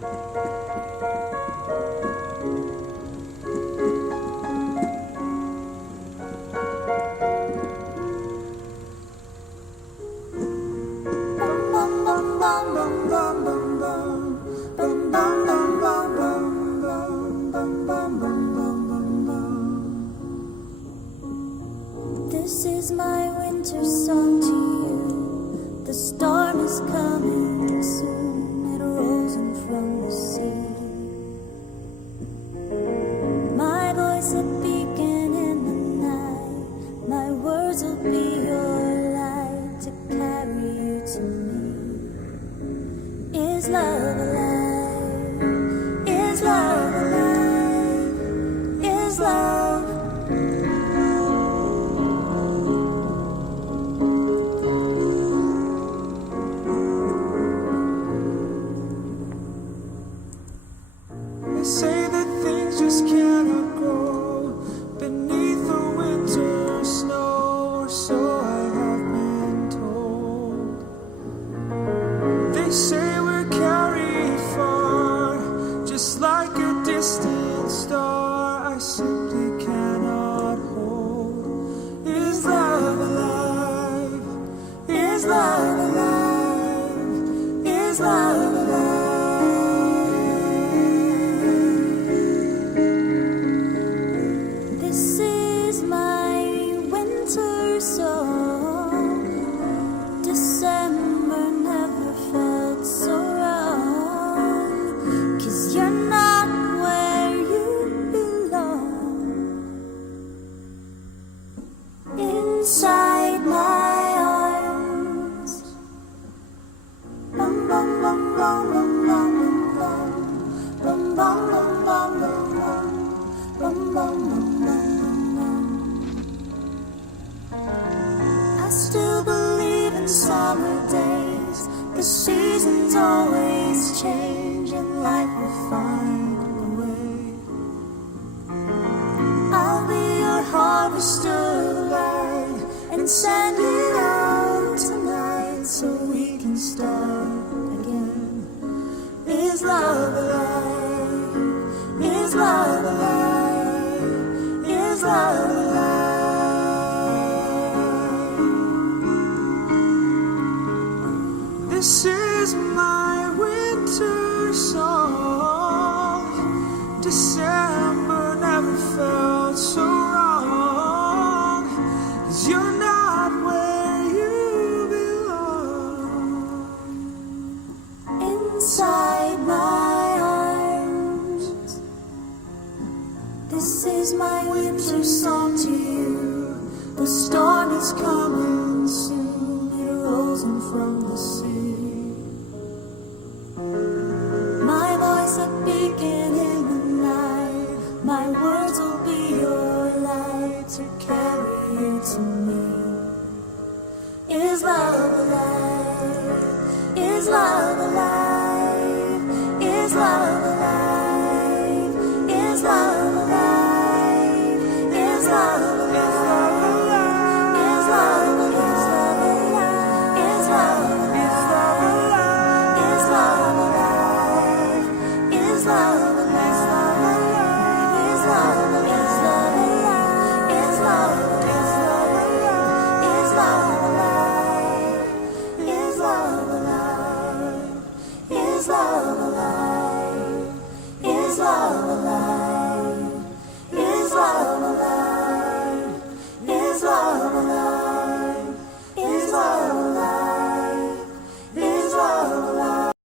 This is my winter song to you. The storm is coming soon. It rolls in from the sea. My voice a beacon in the night. My words will be your light to carry you to me. Is love alive? Is love alive? Is love? They say that things just cannot grow beneath the winter snow, or so I have been told. They say we're carried far, just like a distant star. I simply cannot hold. Is love alive? Is love alive? Is love alive? This is my winter song. December never felt so wrong. 'Cause you're not where you belong. Inside my arms. Bum bum bum bum bum bum bum bum bum bum bum bum bum bum bum. I still believe in summer days. The seasons always change and life will find a way. I'll be your harvester of light and send it out tonight so we can start again. Is love alive? Is love alive? Is love alive? This is my winter song. December never felt so wrong. 'Cause you're not where you belong. Inside my arms. This is my winter song to you. The storm is coming soon. It rolls in from the sea. My voice a beacon in the night. My words will be your light to carry you to me. Is love alive? Is love alive? Is love alive? Is love alive? Is love alive? Is love alive? Is love alive? Is love alive? Is love alive? Is love alive? Is love alive? Is love alive? Is love alive? Is love alive? Is love alive?